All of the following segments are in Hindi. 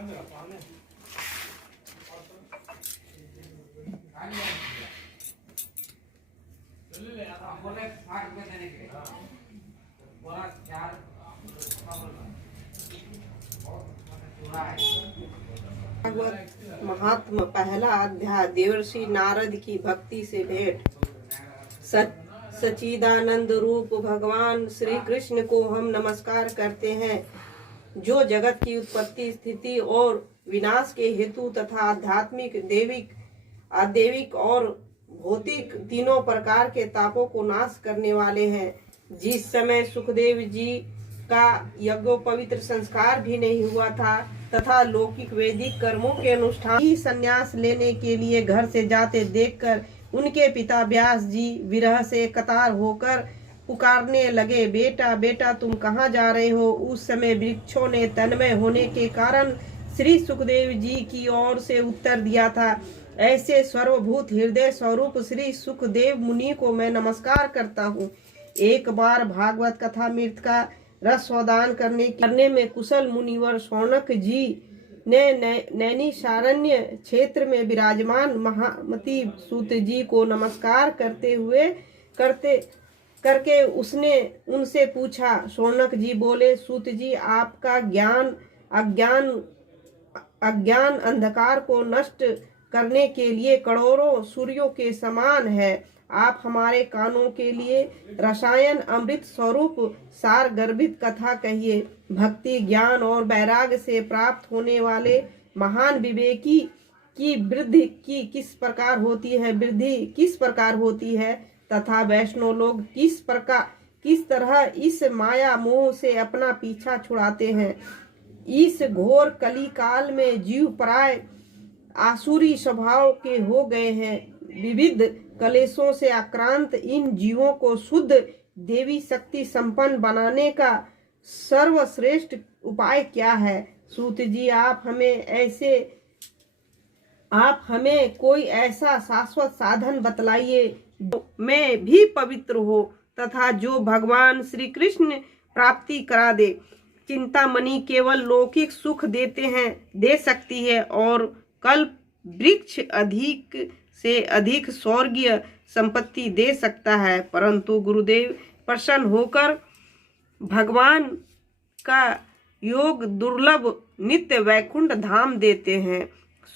भागवत महात्मा पहला अध्याय। देवर्षि नारद की भक्ति से भेंट। सच्चिदानंद रूप भगवान श्री कृष्ण को हम नमस्कार करते हैं, जो जगत की उत्पत्ति, स्थिति और विनाश के हेतु तथा आध्यात्मिक, आदेविक और भौतिक तीनों प्रकार के तापों को नाश करने वाले हैं। जिस समय सुखदेव जी का यज्ञोपवित्र संस्कार भी नहीं हुआ था तथा लौकिक वैदिक कर्मों के अनुष्ठान ही संन्यास लेने के लिए घर से जाते देखकर उनके पिता व्यास जी विरह से कतार होकर पुकारने लगे, बेटा बेटा तुम कहाँ जा रहे हो। उस समय वृक्षों ने तन्मय होने के कारण श्री सुखदेव जी की ओर से उत्तर दिया था, ऐसे सर्वभूत हृदय स्वरूप श्री सुखदेव मुनि को मैं नमस्कार करता हूँ। एक बार भागवत कथा मृत का रसोदान करने में कुशल मुनिवर शौनक जी ने नैनिशारण्य क्षेत्र में विराजमान महामती सूत जी को नमस्कार करके उसने उनसे पूछा। शौनक जी बोले, सूत जी आपका अज्ञान अंधकार को नष्ट करने के लिए करोड़ों सूर्यों के समान है। आप हमारे कानों के लिए रसायन अमृत स्वरूप सार गर्भित कथा कहिए। भक्ति, ज्ञान और वैराग्य से प्राप्त होने वाले महान विवेकी की वृद्धि की किस प्रकार होती है तथा वैष्णव लोग किस तरह इस माया मोह से अपना पीछा छुड़ाते हैं। इस घोर कली काल में जीव प्राय आसुरी स्वभाव के हो गए हैं। विविध कलेशों से आक्रांत इन जीवों को शुद्ध देवी शक्ति संपन्न बनाने का सर्वश्रेष्ठ उपाय क्या है। सूत जी आप हमें कोई ऐसा शाश्वत साधन बतलाइए जो में भी पवित्र हो तथा जो भगवान श्री कृष्ण प्राप्ति करा दे। चिंतामणि केवल लौकिक सुख दे सकती है और कल्प वृक्ष अधिक से अधिक स्वर्गीय संपत्ति दे सकता है, परंतु गुरुदेव प्रसन्न होकर भगवान का योग दुर्लभ नित्य वैकुंठ धाम देते हैं।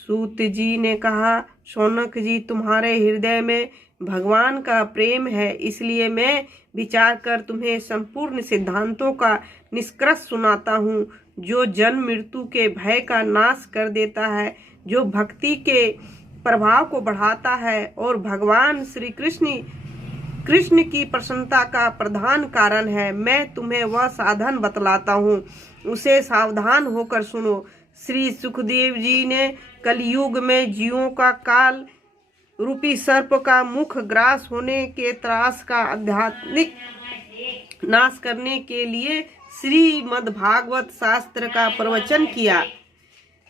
सूत जी ने कहा, शौनक जी तुम्हारे हृदय में भगवान का प्रेम है, इसलिए मैं विचार कर तुम्हें संपूर्ण सिद्धांतों का निष्कर्ष सुनाता हूँ, जो जन्म मृत्यु के भय का नाश कर देता है, जो भक्ति के प्रभाव को बढ़ाता है और भगवान श्री कृष्ण की प्रसन्नता का प्रधान कारण है। मैं तुम्हें वह साधन बतलाता हूँ, उसे सावधान होकर सुनो। श्री सुखदेव जी ने कलयुग में जीवों का काल रूपी सर्प का मुख ग्रास होने के त्रास का आध्यात्मिक नाश करने के लिए श्रीमद् भागवत शास्त्र का प्रवचन किया।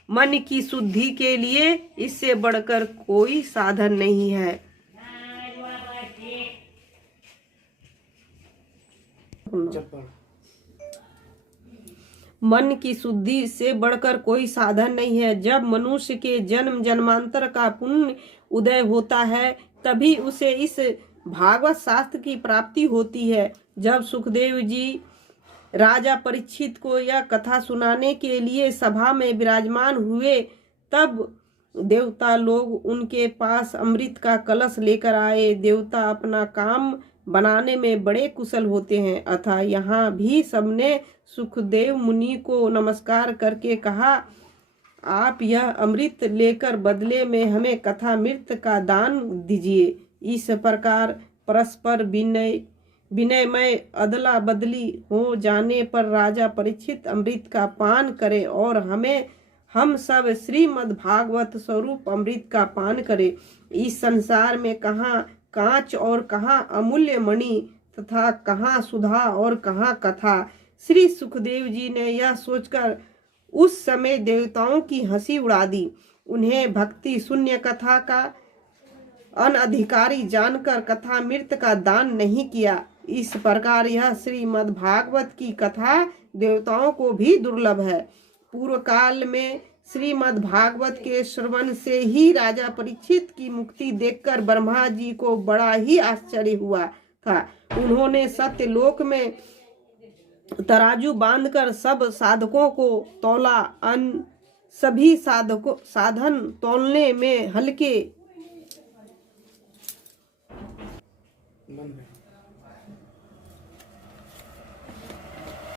मन की शुद्धि के लिए इससे बढ़कर कोई साधन नहीं है। मन की शुद्धि से बढ़कर कोई साधन नहीं है। जब मनुष्य के जन्म जन्मांतर का पुण्य उदय होता है तभी उसे इस भागवत शास्त्र की प्राप्ति होती है। जब सुखदेव जी राजा परीक्षित को यह कथा सुनाने के लिए सभा में विराजमान हुए तब देवता लोग उनके पास अमृत का कलश लेकर आए। देवता अपना काम बनाने में बड़े कुशल होते हैं, अतः यहाँ भी सबने सुखदेव मुनि को नमस्कार करके कहा, आप यह अमृत लेकर बदले में हमें कथा मृत का दान दीजिए। इस प्रकार परस्पर विनयमय अदला बदली हो जाने पर राजा परीक्षित अमृत का पान करे और हम सब श्रीमद् भागवत स्वरूप अमृत का पान करें। इस संसार में कहाँ कांच और कहाँ अमूल्य मणि तथा कहाँ सुधा और कहाँ कथा। श्री सुखदेव जी ने यह सोचकर उस समय देवताओं की हंसी उड़ा दी। उन्हें भक्ति शून्य कथा का अनधिकारी जानकर कथा मृत का दान नहीं किया। इस प्रकार यह श्रीमद् भागवत की कथा देवताओं को भी दुर्लभ है। पूर्व काल में श्रीमद् भागवत के श्रवण से ही राजा परीक्षित की मुक्ति देखकर ब्रह्मा जी को बड़ा ही आश्चर्य हुआ था। उन्होंने सत्यलोक में तराजू बांधकर सब साधकों को तौला। सभी साधन तौलने में हल्के